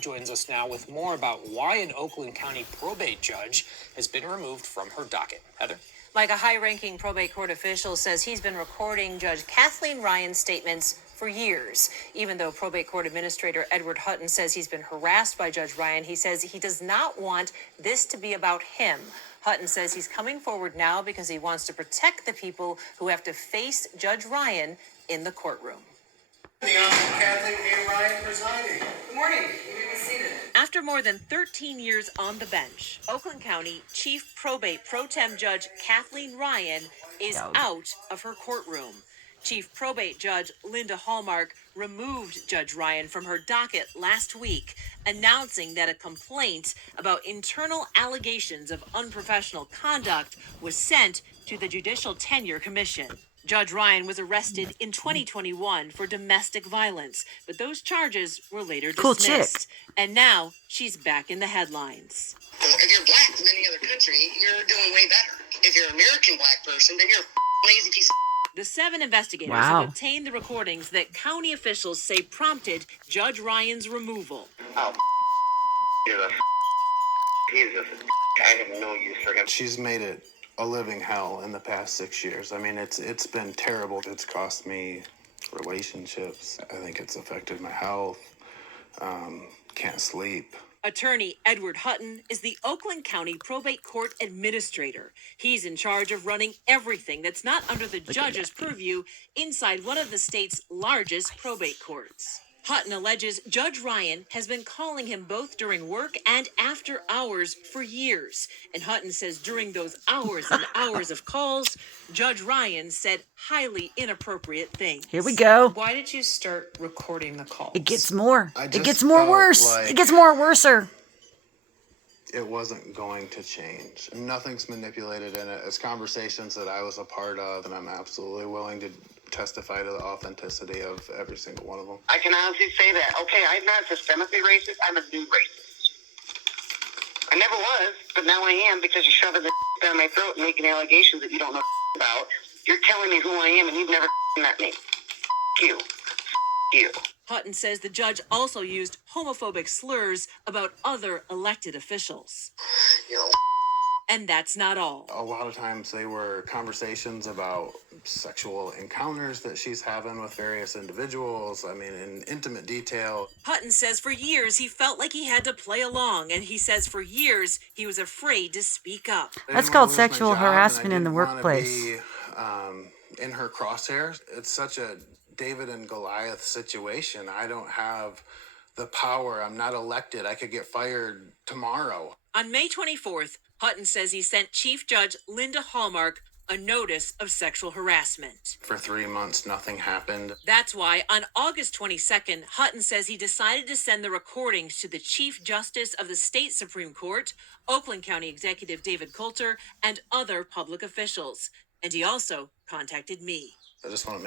Joins us now with more about why an Oakland County probate judge has been removed from her docket. Heather. Like a high-ranking probate court official says he's been recording Judge Kathleen Ryan's statements for years. Even though probate court administrator Edward Hutton says he's been harassed by Judge Ryan, he says he does not want this to be about him. Hutton says he's coming forward now because he wants to protect the people who have to face Judge Ryan in the courtroom. The Honorable Kathleen A. Ryan presiding. Good morning. You may be seated. After more than 13 years on the bench, Oakland County Chief Probate Pro Tem Judge Kathleen Ryan is out of her courtroom. Chief Probate Judge Linda Hallmark removed Judge Ryan from her docket last week, announcing that a complaint about internal allegations of unprofessional conduct was sent to the Judicial Tenure Commission. Judge Ryan was arrested in 2021 for domestic violence, but those charges were later dismissed. And now she's back in the headlines. Well, if you're black in any other country, you're doing way better. If you're an American black person, then you're a lazy piece of... The 7 investigators have obtained the recordings that county officials say prompted Judge Ryan's removal. Oh, he's just I have no use for him. She's made it a living hell in the past 6 years. I mean, it's been terrible. It's cost me relationships. I think it's affected my health. Can't sleep. Attorney Edward Hutton is the Oakland County Probate Court Administrator. He's in charge of running everything that's not under the judge's purview inside one of the state's largest probate courts. Hutton alleges Judge Ryan has been calling him both during work and after hours for years. And Hutton says during those hours and hours of calls, Judge Ryan said highly inappropriate things. Here we go. Why did you start recording the calls? It gets more. I It just gets more felt worse. like It gets more worser. It wasn't going to change. Nothing's manipulated in it. It's conversations that I was a part of, and I'm absolutely willing to testify to the authenticity of every single one of them. I can honestly say that. Okay, I'm not systemically racist. I'm a new racist. I never was, but now I am because you're shoving the down my throat and making allegations that you don't know about. You're telling me who I am, and you've never met me. You. You. Hutton says the judge also used homophobic slurs about other elected officials. You know. And that's not all. A lot of times they were conversations about sexual encounters that she's having with various individuals. I mean, in intimate detail. Hutton says for years he felt like he had to play along, and he says for years he was afraid to speak up. That's called sexual harassment in the workplace. In her crosshairs, it's such a David and Goliath situation. I don't have the power. I'm not elected. I could get fired tomorrow. On May 24th, Hutton says he sent Chief Judge Linda Hallmark a notice of sexual harassment. For 3 months, nothing happened. That's why on August 22nd, Hutton says he decided to send the recordings to the Chief Justice of the State Supreme Court, Oakland County Executive David Coulter, and other public officials. And he also contacted me. I just want to